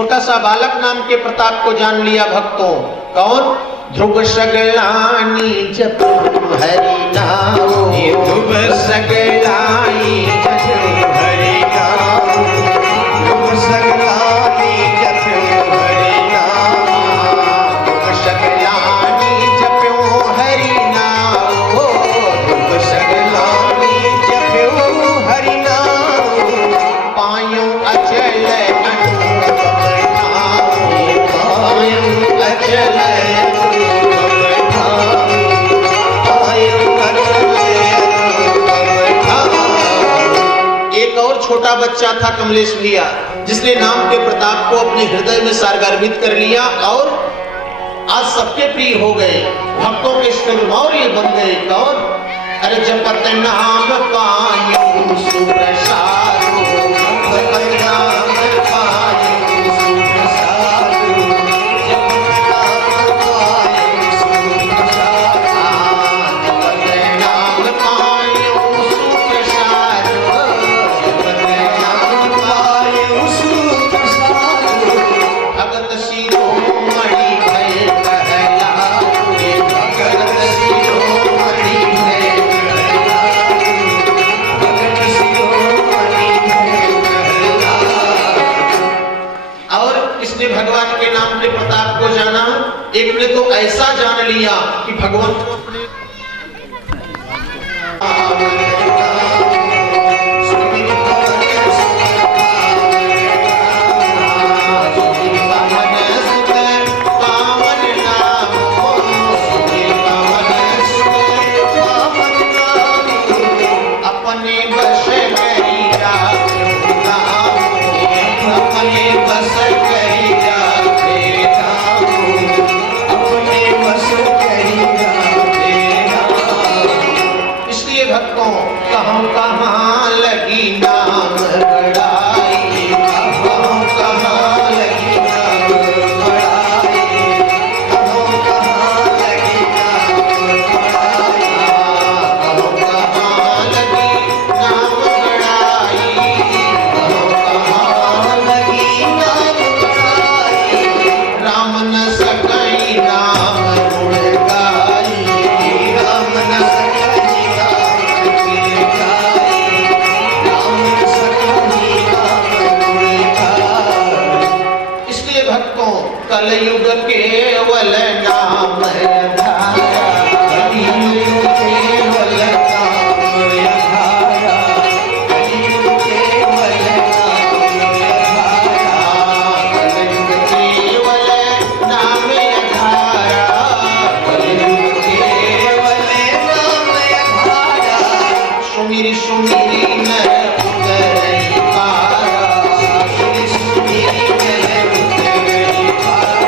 छोटा सा बालक नाम के प्रताप को जान लिया भक्तों। कौन? ध्रुव सगलानी जप हरि नाम, ध्रुव सगलानी जप हरि नाम, ध्रुव सगलानी जप हरि नाम, ध्रुव सगलानी जप हरि नाम, ध्रुव सगलानी जप हरि नाम, पायो अचल अनुपम नाम, पायो अचल छोटा बच्चा था कमलेश भैया, जिसने नाम के प्रताप को अपने हृदय में सारगर्भित कर लिया और आज सबके प्रिय हो गए, भक्तों के शिरोमणि बन गए। कौन? अरे जपत नाम पायो सुप्रसादो, जपत नाम पायो सुप्रसादो, जपत नाम पायो सुप्रसादो, जपत नाम पायो सुप्रसादो, जपत नाम पायो सुप्रसादो, भगत शिरोमणि भय कहलाए, भगत शिरोमणि भय कहलाए, भगत शिरोमणि भय कहलाए। और इसने भगवान के नाम के प्रताप को जाना। एक ने तो ऐसा जान लिया कि भगवान को अपने कलयुग केवल नाम धारा, कलयुग केवल नाम धारा, कलयुग केवल नाम धारा, कलयुग केवल नाम धारा, कलयुग केवल नाम धारा, सुमिर सुमिरी नर उतरई पारा, सुमिर सुमिरी नर उतरई पारा,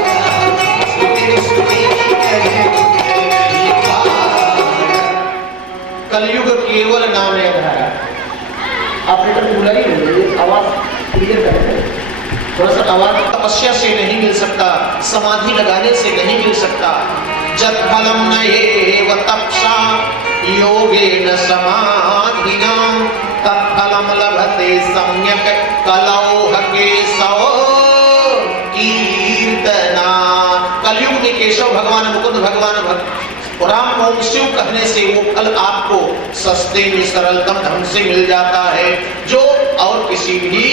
सुमिर सुमिरी नर उतरई पारा। कलयुग केवल नाम धारा। ऑपरेटर बुलाई है, आवाज क्लियर करें। थोड़ा सा आवाज तपस्या से नहीं मिल सकता, समाधि लगाने से नहीं मिल सकता। जत फलम नएव तपसा योगेन समाधिना, तत्फलम लभते सम्यक कलौह केशव कीर्तना। कलयुग में केशव भगवान, मुकुंद भगवान, राम ओम शिव कहने से वो फल आपको सस्ते में सरलतम ढंग से मिल जाता है, जो और किसी भी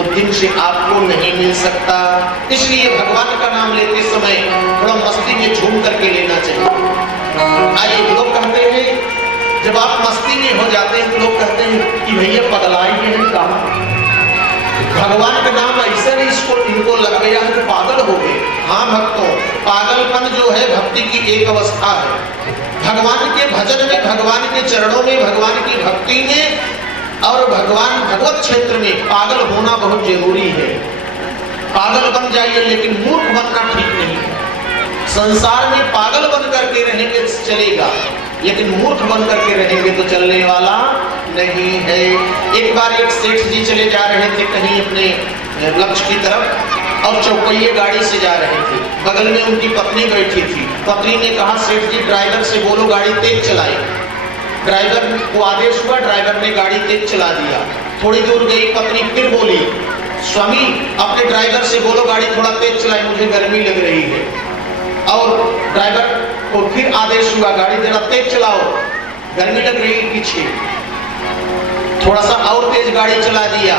उद्यम से आपको नहीं मिल सकता। इसलिए भगवान का नाम लेते समय थोड़ा मस्ती में झूम करके लेना चाहिए। आइए, लोग कहते हैं जब आप मस्ती में हो जाते हैं तो लोग कहते हैं कि भैया पगलाई के हैं कहा, भगवान का नाम ऐसे नहीं इसको इनको लग गया है तो पागल हो गए। हाँ भक्तों, पागलपन जो है भक्ति की एक अवस्था है। भगवान के भजन में, भगवान के चरणों में, भगवान की भक्ति में और भगवान भगवत क्षेत्र में पागल होना बहुत जरूरी है। पागल बन जाइए लेकिन मूर्ख बनना ठीक नहीं है। संसार में पागल बन करके रहेंगे चलेगा, लेकिन मूर्ख बन करके रहेंगे तो चलने वाला नहीं है। एक बार एक सेठ जी चले जा रहे थे कहीं अपने लक्ष्य की तरफ और चौपहिए गाड़ी से जा रहे थे। बगल में उनकी पत्नी बैठी थी। पत्नी ने कहा सेठ जी ड्राइवर से बोलो गाड़ी तेज चलाए। ड्राइवर को आदेश हुआ, ड्राइवर ने गाड़ी तेज चला दिया। थोड़ी दूर गई पत्नी फिर बोली स्वामी अपने ड्राइवर से बोलो गाड़ी थोड़ा तेज चलाए, मुझे गर्मी लग रही है। और ड्राइवर को फिर आदेश हुआ गाड़ी जरा तेज चलाओ, गर्मी लग रही पीछे। थोड़ा सा और तेज गाड़ी चला दिया।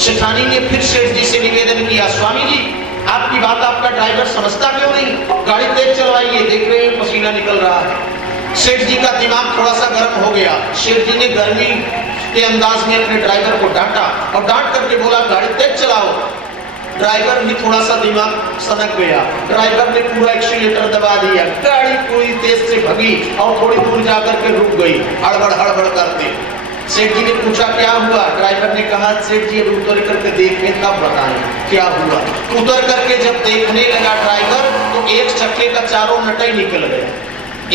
सेठानी ने फिर सेठ जी से निवेदन किया, स्वामी जी आपकी बात आपका ड्राइवर समझता क्यों नहीं, गाड़ी तेज चलवाइए, देख रहे हैं पसीना निकल रहा है। सेठ जी का दिमाग थोड़ा सा गर्म हो गया। सेठ जी ने गर्मी के अंदाज में अपने ड्राइवर को डांटा और डांट करके बोला गाड़ी तेज चलाओ। ड्राइवर भी थोड़ा सा दिमाग सनक गया। ड्राइवर ने पूरा एक्सीलेटर दबा दिया, गाड़ी पूरी तेज से भगी और थोड़ी दूर जाकर के रुक गई हड़बड़ हड़बड़ करते। सेठ जी ने पूछा क्या हुआ? ड्राइवर ने कहा सेठ जी अभी उतर करके देखें तब बताएं क्या हुआ। उतर करके जब देखने लगा ड्राइवर तो एक चक्के का चारों नट ही निकल गया,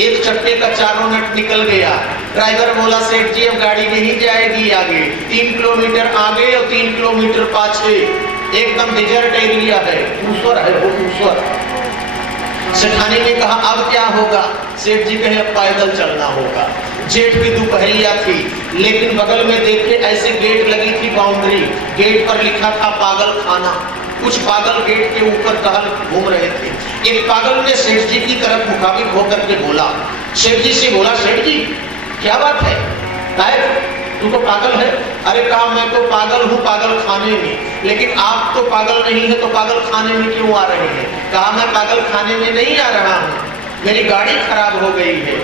एक चक्के का चारों नट निकल गया। ड्राइवर बोला सेठ जी अब गाड़ी नहीं जाएगी आगे, 3 किलोमीटर आगे और 3 किलोमीटर पाछे, एकदम डिजर्ट एरिया है, ऊसर है वो ऊसर। सेठानी ने कहा अब क्या होगा? सेठ जी कहे अब पैदल चलना होगा। जेठ की दोपहरिया थी, लेकिन बगल में देखे ऐसे गेट लगी थी बाउंड्री, गेट पर लिखा था पागल खाना। कुछ पागल गेट के ऊपर टहल घूम रहे थे। एक पागल ने सेठ जी की तरफ मुखाबिक होकर के बोला, सेठ जी से बोला सेठ जी क्या बात है, तू तो पागल है। अरे कहा मैं तो पागल हूँ पागल खाने में, लेकिन आप तो पागल नहीं है तो पागल खाने में क्यों आ रहे हैं? कहा मैं पागल खाने में नहीं आ रहा हूँ, मेरी गाड़ी खराब हो गई है।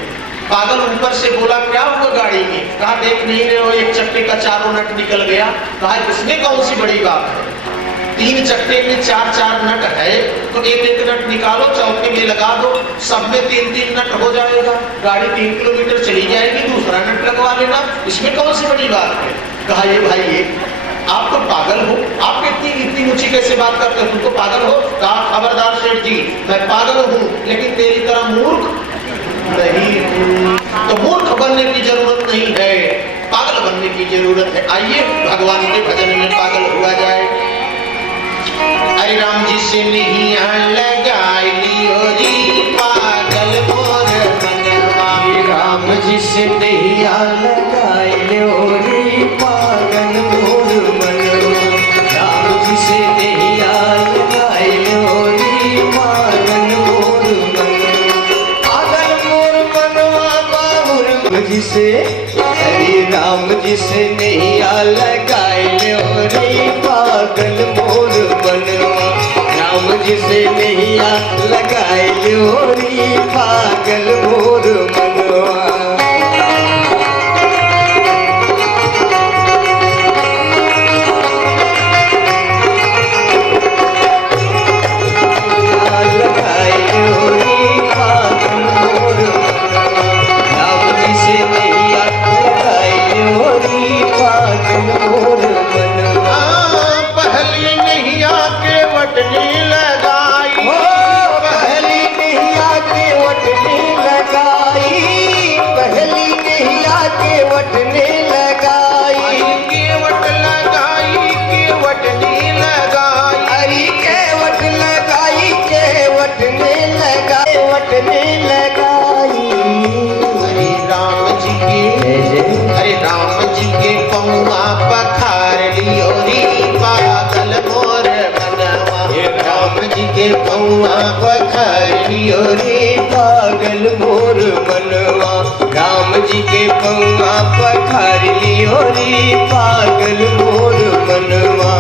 पागल ऊपर से बोला क्या हुआ गाड़ी में? कहा देख नहीं रहे हो एक चक्के का चारों नट निकल गया। कहा इसमें कौन सी बड़ी बात है, 3 चक्के में 4 नट है तो एक नट निकालो चौथे में लगा दो, सब में 3 नट हो जाएगा, गाड़ी 3 किलोमीटर चली जाएगी, दूसरा नट लगवा लेना, इसमें कौन सी बड़ी बात है। कहा ये भाई ये आप तो पागल हो, आप इतनी ऊंची कैसे बात करते हो, तुम तो पागल हो। कहा खबरदार सेठ जी मैं पागल हूँ लेकिन तेरी तरह मूर्ख नहीं हूँ, तो मूर्ख बनने की जरूरत नहीं है, पागल बनने की जरूरत है। आइए भगवान के भजन में पागल हुआ जाए। अरे राम जी से नहीं लगाई लियो री पागल मोर मनवा, राम जी से नहीं लगाई लियो री पागल मोर मनवा, राम जी से नहीं लगाई लियो री पागल मोर मनवा, पागल मोर मनवा बाबुर जी से, अरे राम जी से नहीं लगाई लियो री पागल मोर मनवा, राम जी से नहीं लगाए लियो री पागल मोर मनवा। लगाए लियो री पागल मोर मनवा, राम जी से नहीं लगाए लियो री पागल मोर मनवा। पहली नहीं आके वटनी लगाई, पहली नहीं आके वटने लगाई, पहली नहीं आके वटने लगाई, केवट लगाई केवटनी लगाई, अरे केवट लगाई केवटने लगाई, वटने लगाई। हरे राम जी के पौआ पखार लियो री पागल मोर मनवा, राम जी के पौआ पखार लियो री पागल मोर मनवा, राम जी के पौआ पखार लियो री पागल मोर मनवा।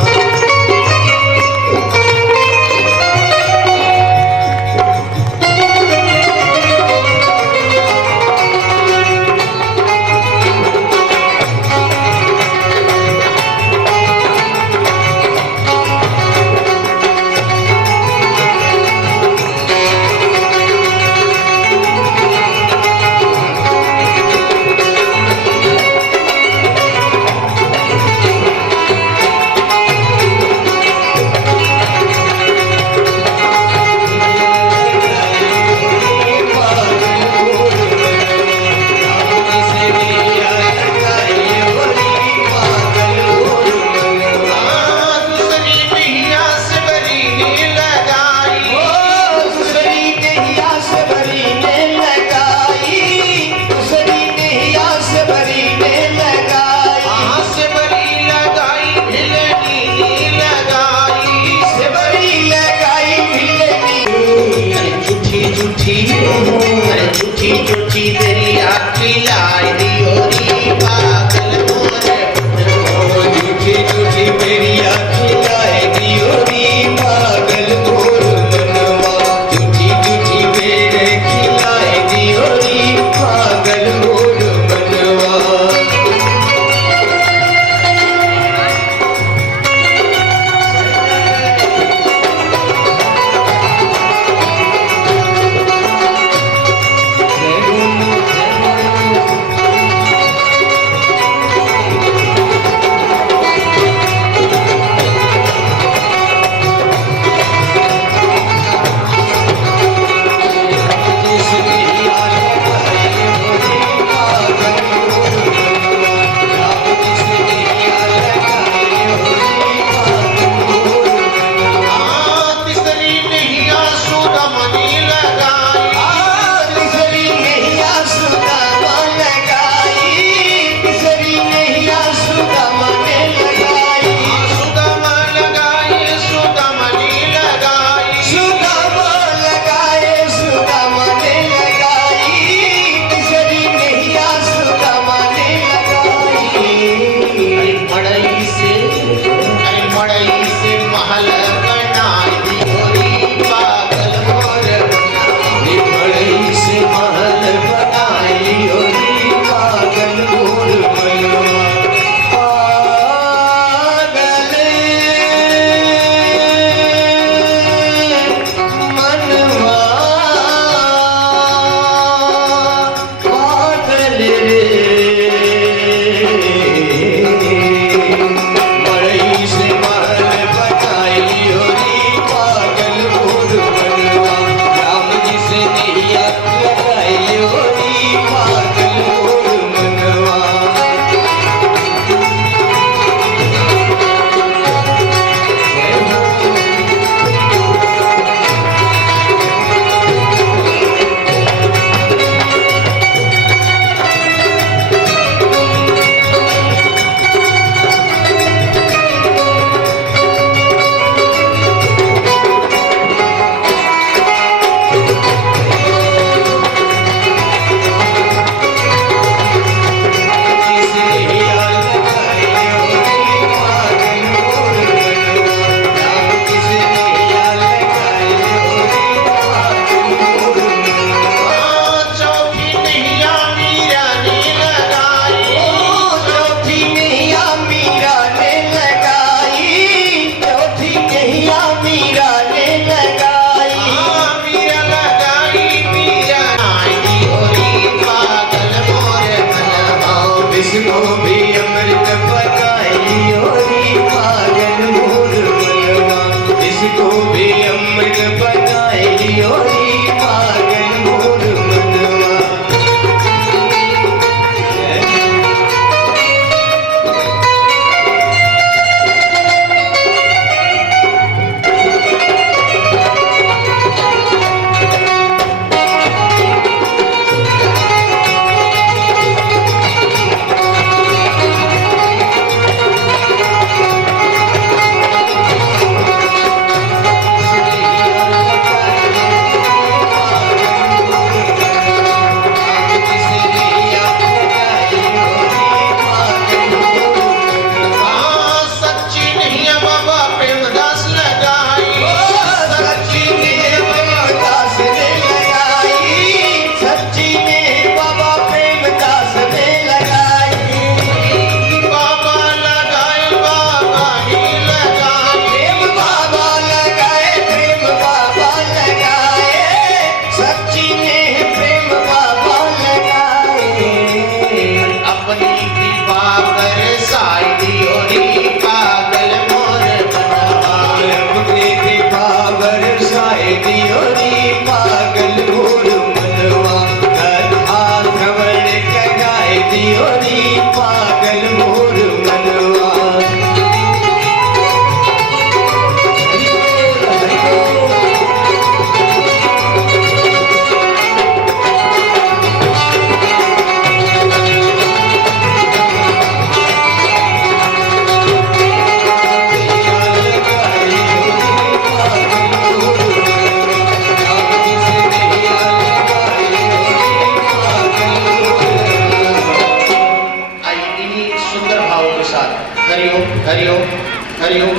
हरिओम हरिओम।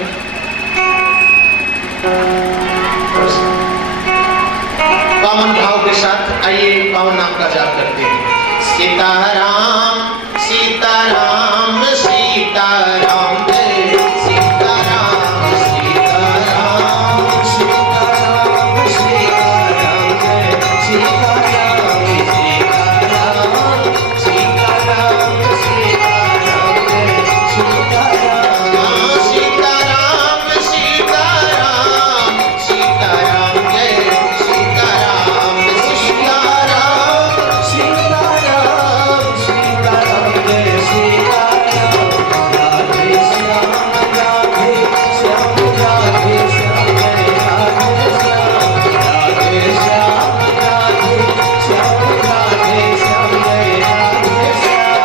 पावन भाव के साथ आइए पावन नाम का जाप करते हैं। सीताराम सीताराम सीताराम जय सीताराम सीताराम सीताराम सीताराम जय सीताराम सीताराम सीताराम सीताराम जय सीताराम सीताराम सीताराम सीताराम जय सीताराम सीताराम सीताराम सीताराम जय सीताराम राधे श्याम राधे श्याम राधे श्याम जय राधे श्याम राधे श्याम राधे श्याम राधे श्याम जय राधे श्याम।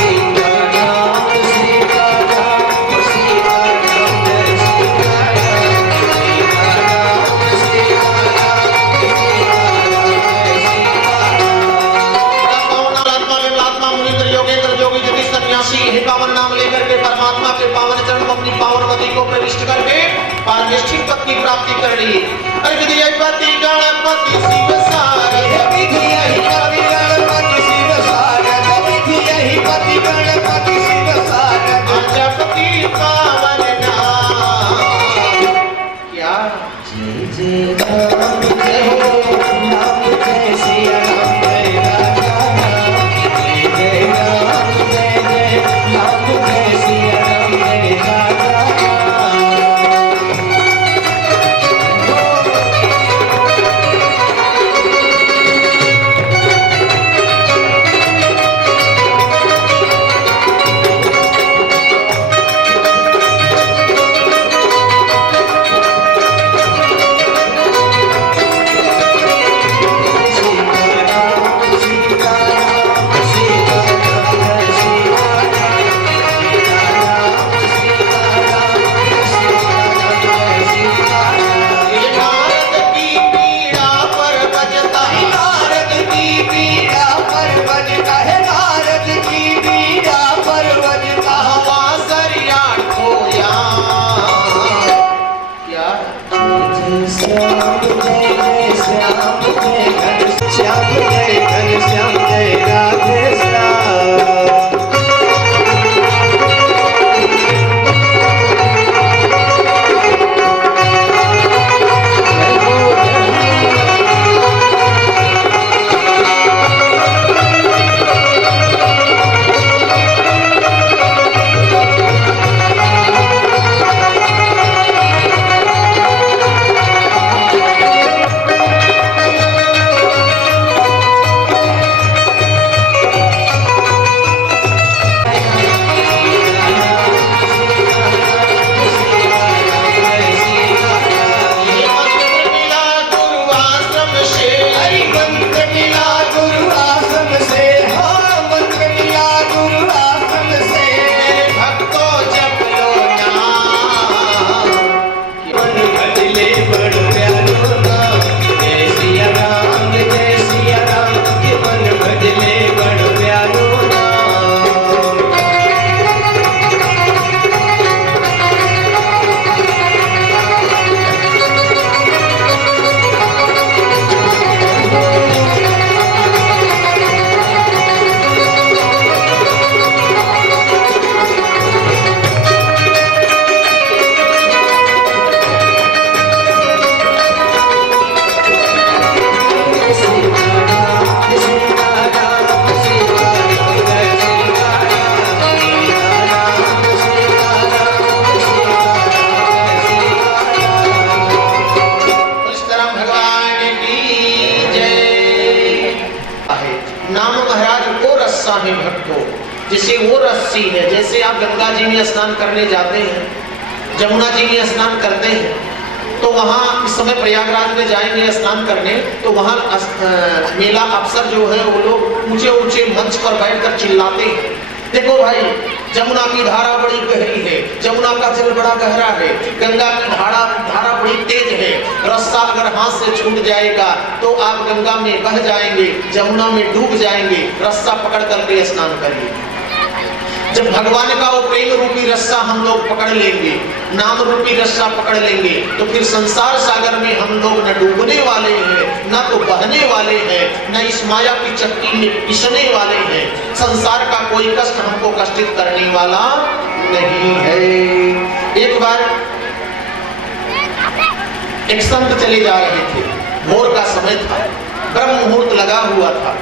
सीताराम सीताराम सीताराम जय सीताराम सीताराम सीताराम पावन आत्मा विमलात्मा मुनीन्द्र योगेंद्र जोगी जति सन्यासी हे पावन नाम लेकर के परमात्मा के पावन चरण में अपनी पावनवती को प्रविष्ट करके पारमेष्ठिक पद की प्राप्ति कर ली। अरे विधि पति गणपति शिव सारथ विधि यही पति गणपति शिव सारथ विधि यही पति गणपति शिव सारथ जपति पावन नाम क्या जय जय राम जय हो राम जय सिया राम जय राजा राम जय जय राम जय जय राम जय सिया राम जय राजा राम। है भक्तों, जिसे वो रस्सी है। जैसे आप गंगा जी में स्नान करने जाते हैं, जमुना जी में स्नान करते हैं, तो वहाँ इस समय प्रयागराज में जाएंगे स्नान करने, तो वहाँ मेला अफसर जो है वो लोग ऊंचे ऊंचे मंच पर बैठकर चिल्लाते हैं, देखो भाई जमुना की धारा बड़ी गहरी है, जमुना का जल बड़ा गहरा है, गंगा की धारा बड़ी तेज है। रस्सा अगर हाथ से छूट जाएगा तो आप गंगा में बह जाएंगे, जमुना में डूब जाएंगे। रस्सा पकड़ करके स्नान करिए। जब भगवान का वो प्रेम रूपी रस्सा हम लोग पकड़ लेंगे, नाम रूपी रस्सा पकड़ लेंगे, तो फिर संसार सागर में हम लोग न डूबने वाले हैं, न तो बहने वाले हैं, न इस माया की चक्की में पिसने वाले हैं। संसार का कोई कष्ट हमको कष्टित करने वाला नहीं है। एक बार एक संत चले जा रहे थे, भोर का समय था, ब्रह्म मुहूर्त लगा हुआ था।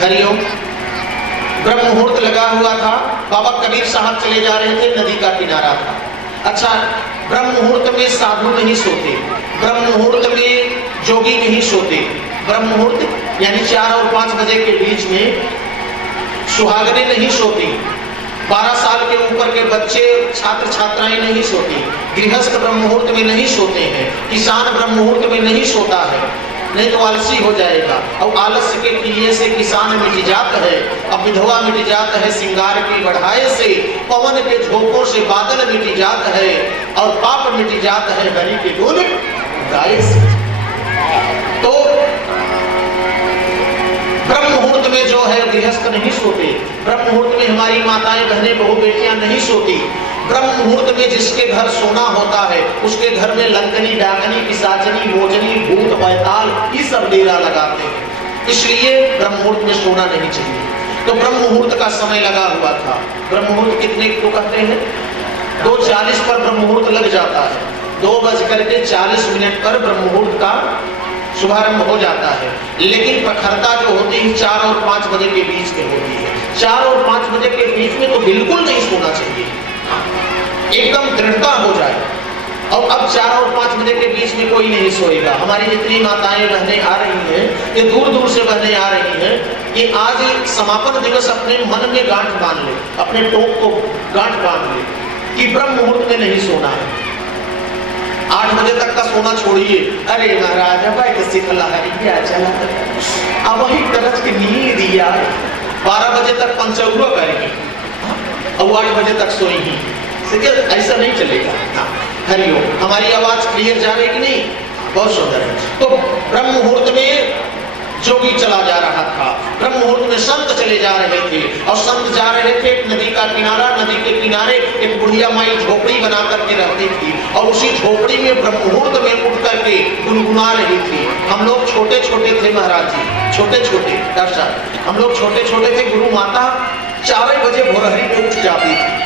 हरिओम। ब्रह्म मुहूर्त लगा हुआ था। बाबा कबीर साहब चले जा रहे थे, नदी का किनारा था। अच्छा, ब्रह्म मुहूर्त में साधु नहीं सोते, ब्रह्म मुहूर्त में जोगी नहीं सोते। ब्रह्म मुहूर्त यानी 4 और 5 बजे के बीच में सुहागने नहीं सोती, 12 साल के ऊपर के बच्चे छात्र छात्राएं नहीं सोती, गृहस्थ ब्रह्म मुहूर्त में नहीं सोते हैं, किसान ब्रह्म मुहूर्त में नहीं सोता है, नहीं तो आलसी हो जाएगा। और आलस्य के किए से किसान मिट जाता है, अब विधवा मिट जाता है सिंगार की बढ़ाए से, पवन के झोंकों से बादल मिट जाता है, और पाप मिट जाता है हरि के गुण गाए से। तो ब्रह्म मुहूर्त में जो है गृहस्थ नहीं सोते, ब्रह्म मुहूर्त में हमारी माताएं बहनें बहू बेटियां नहीं सोती। ब्रह्म मुहूर्त में जिसके घर सोना होता है उसके घर में लंकनी, डाकनी, पिशाचनी, मोचनी, भूत, बैताल ये सब डेरा लगाते हैं। इसलिए ब्रह्म मुहूर्त में सोना नहीं चाहिए। तो ब्रह्म मुहूर्त का समय लगा हुआ था। ब्रह्म मुहूर्त कितने को कहते हैं? 2:40 पर ब्रह्म मुहूर्त लग जाता है। 2:40 पर ब्रह्म मुहूर्त का शुभारंभ हो जाता है। लेकिन प्रखरता जो होती है 4 और 5 बजे के बीच में होती है। 4 और 5 बजे के बीच में तो बिल्कुल नहीं सोना चाहिए, एकदम दृढ़ता हो जाए। और अब 4 और 5 बजे के बीच में कोई नहीं सोएगा। हमारी जितनी माताएं बहनें आ रही हैं, ये दूर दूर से बहनें आ रही हैं, कि आज समापन दिवस अपने मन में गांठ बांध ले, अपने टोक को गांठ बांध ले कि ब्रह्म मुहूर्त में नहीं सोना है। 8 बजे तक का सोना छोड़िए। अरे महाराज अब वही तरस की नींद यार, 12 बजे तक पंचौरा करेंगे और 8 बजे तक सोएंगी, ऐसा नहीं चलेगा। हाँ, हरिओम। हमारी आवाज क्लियर जा रही कि नहीं? बहुत सुंदर है। तो ब्रह्म मुहूर्त में जोगी चला जा रहा था, ब्रह्म मुहूर्त में संत चले जा रहे थे, और संत जा रहे थे नदी का किनारा। नदी के किनारे एक बुढ़िया माई झोपड़ी बना करके रहती थी, और उसी झोपड़ी में ब्रह्म मुहूर्त में उठ करके गुनगुना रही थी। हम लोग छोटे छोटे थे महाराज जी, छोटे छोटे डॉक्टर साहब, हम लोग छोटे छोटे थे। गुरु माता 4 बजे भोरहरी में उठ जाती थी।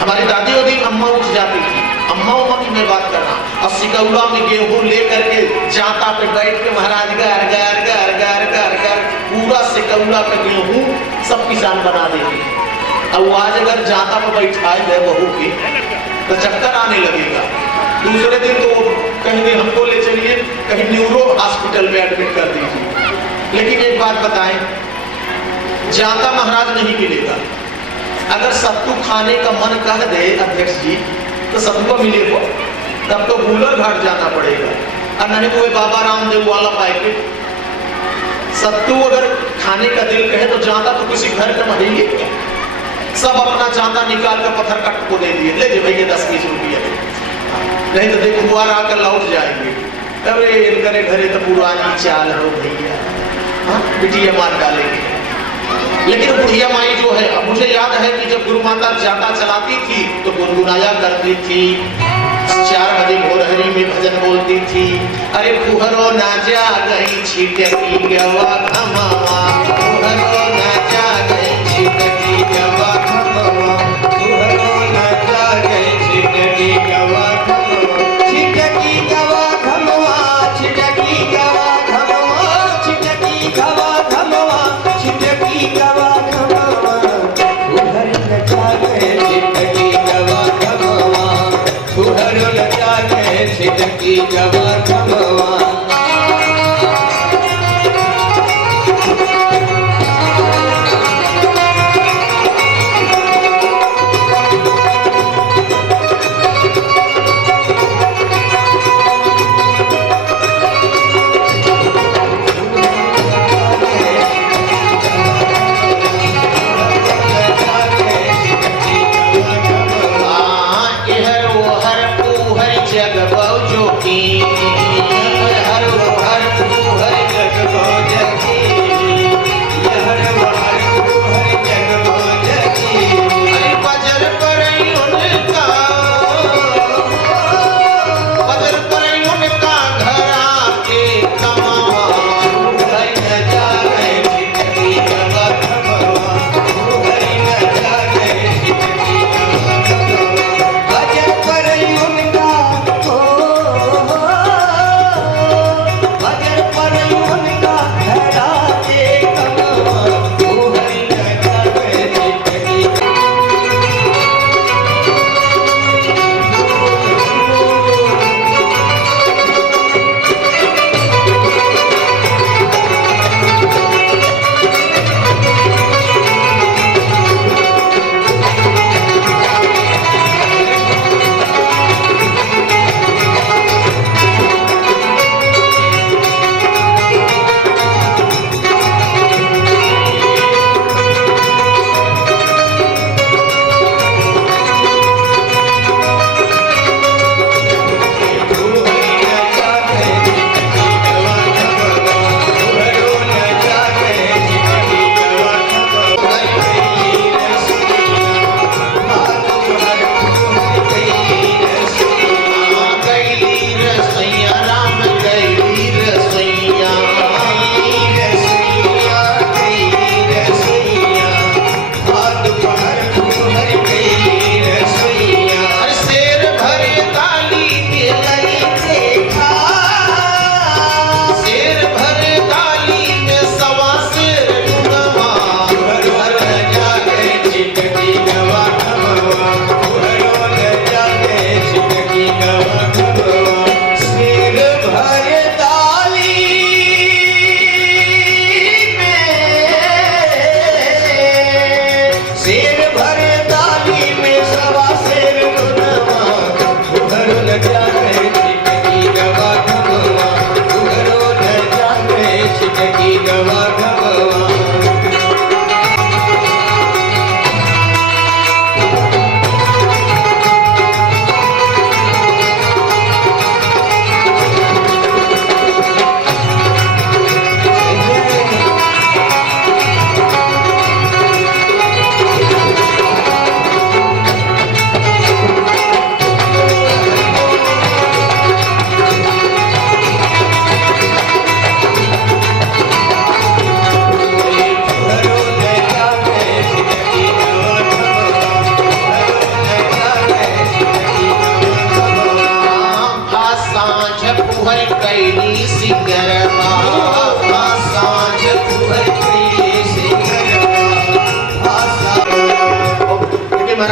हमारी दादी वादी अम्मा उठ जाती थी, अम्मा उम्मा की मैं बात कर रहा हूँ। और सिकौला में गेहूं लेकर के जाता पे बैठ के महाराज गर गर गर गर गर गर पूरा सिकौला पे गेहूं सब किसान बना देते। अब आज अगर जाता पे बैठाए गए बहू के तो चक्कर आने लगेगा। दूसरे दिन तो कहेंगे हमको ले चलिए कहीं न्यूरो हॉस्पिटल में एडमिट कर दीजिए। लेकिन एक बात बताएं, जाता महाराज नहीं मिलेगा। अगर सत्तू खाने का मन कर दे अध्यक्ष जी तो सत्तू मिलेगा, तब तो गूलर घाट जाना पड़ेगा, और नहीं तो बाबा रामदेव वाला पैकेट सत्तू अगर खाने का दिल कहे तो जाता तो किसी घर का महीने क्या, सब अपना जाता निकाल कर पत्थर कट को दे दिए, ले जे भैया 10-20 रुपया, नहीं तो देख हुआ आकर लौट जाएंगे। अरे इनके घरे तो पुरानी चाल हो भैया, बिटिया मार डालेंगे। लेकिन बुढ़िया माई जो है, अब मुझे याद है कि जब गुरु माता जाता चलाती थी तो गुनगुनाया करती थी। 4 बजे भोरहरी में भजन बोलती थी। अरे फुहरो ना जा गई छिटकी गवा घमावा, फुहरो ना जा गई छिटकी गवा घमावा, फुहरो ना जा गई छिटकी गवा घमावा, छिटकी गवा घमावा, छिटकी गवा घमावा, छिटकी गवा घमावा, छिटकी गवा घमावा, फुहर लगा गए छिटकी गवा घमावा, फुहर लगा गए छिटकी गवा घमावा।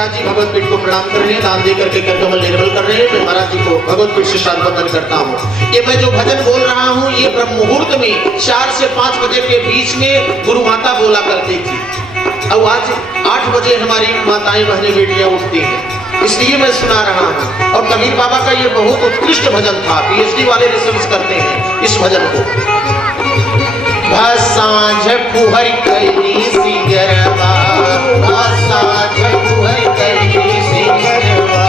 महाराज जी भगवत पीठ को प्रणाम कर रहे हैं, दान दे करके कर कमल निर्मल कर रहे हैं। मैं महाराज जी को भगवत पीठ से शांत करता हूँ। ये मैं जो भजन बोल रहा हूँ ये ब्रह्म मुहूर्त में 4 से 5 बजे के बीच में गुरु माता बोला करती थी, अब आज 8 बजे हमारी माताएं बहनें बेटियां उठती हैं, इसलिए मैं सुना रहा हूँ। और कबीर बाबा का ये बहुत उत्कृष्ट भजन था, पीएचडी वाले रिसर्च करते हैं इस भजन को। साँझ फुहर कैली सिंगरवा, साँझ फुहर कैली सिंगरवा,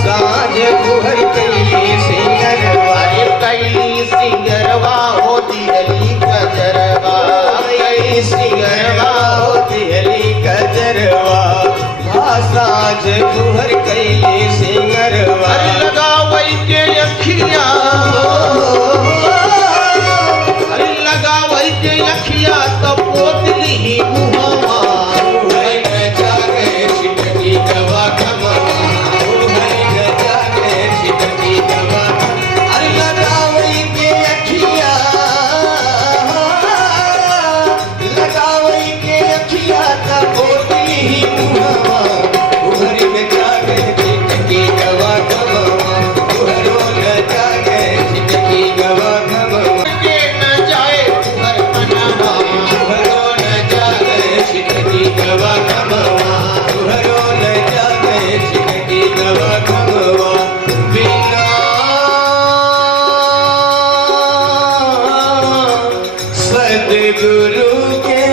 साँझ फुहर कैली सिंगरवा, अरे कैली सिंगरवा हो दिहली गजरवा, कैली सिंगरवा हो दिहली गजरवा, साँझ फुहर कैली सिंगरवा। अरे लगावई के अखिया, अरे लगावई के अखिया तब पोतली ही मुहवा, जागे छिटकी दवा कमा, जागे छिटकी दवा, अरे लगावई के अखिया, लगावई के अखिया तब पोतली ही मुहवा, उहरी में जागे छिटकी दवा कमा, उहरो न जागे छिटकी दवा कमा, के न जाए तुहर मनावा, उहरो न जागे छिटकी दवा कमा, उहरो न जागे छिटकी दवा कमा, बिना सद्गुरु के